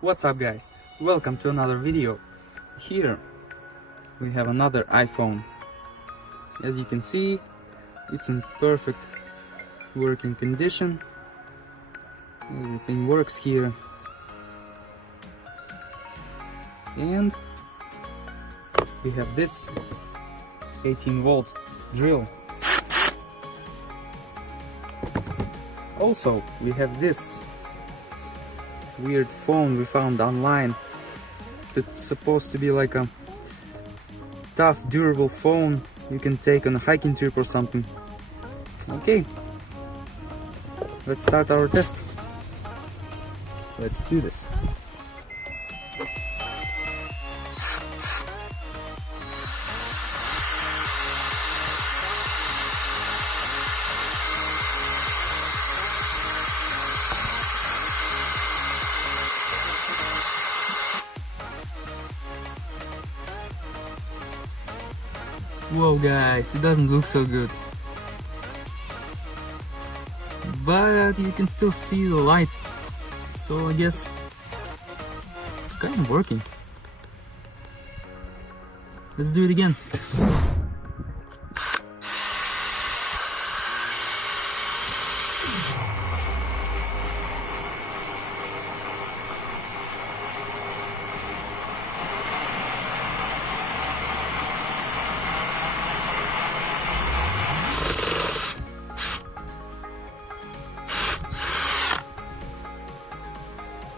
What's up guys, welcome to another video. Here we have another iPhone. As you can see, it's in perfect working condition. Everything works here. And we have this 18-volt drill. Also, we have this weird phone we found online that's supposed to be like a tough, durable phone you can take on a hiking trip or something. Okay, let's start our test. Let's do this. Whoa guys, it doesn't look so good. But you can still see the light, so I guess it's kind of working. Let's do it again.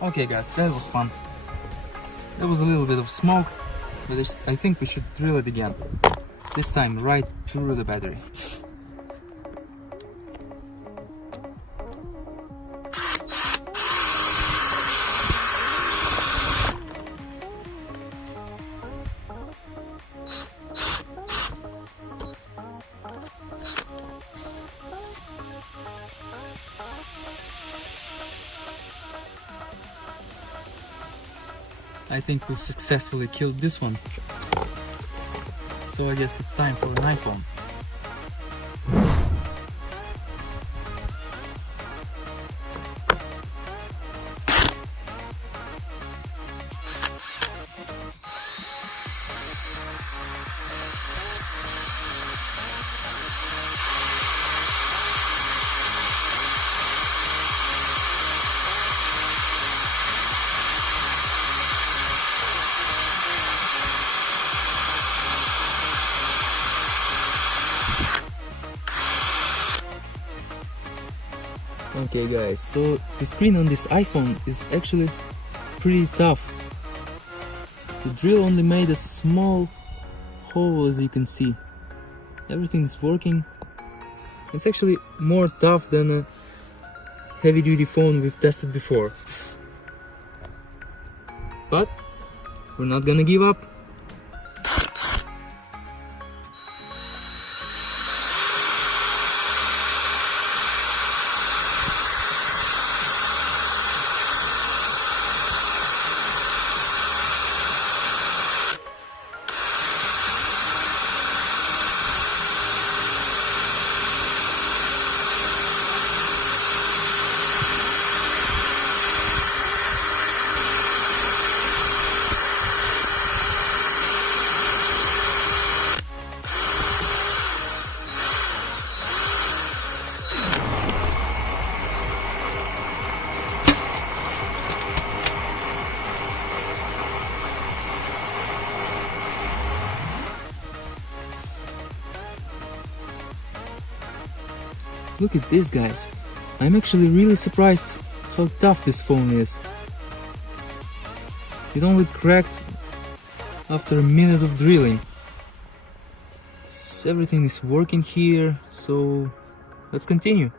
Okay guys, that was fun. There was a little bit of smoke, but I think we should drill it again. This time right through the battery. I think we've successfully killed this one. So I guess it's time for an iPhone. Okay guys, so the screen on this iPhone is actually pretty tough. The drill only made a small hole, as you can see. Everything's working. It's actually more tough than a heavy-duty phone we've tested before. But we're not gonna give up. Look at this guys, I'm actually really surprised how tough this phone is. It only cracked after a minute of drilling. Everything is working here, so let's continue.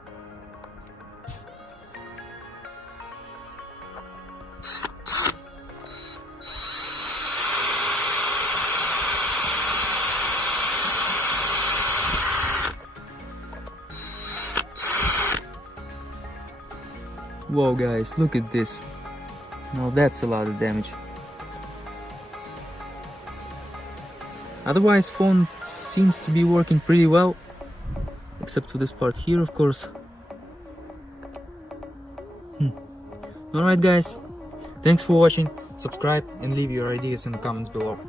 Whoa guys, look at this. Now that's a lot of damage. Otherwise, phone seems to be working pretty well, except for this part here, of course. Alright guys, Thanks for watching, subscribe and leave your ideas in the comments below.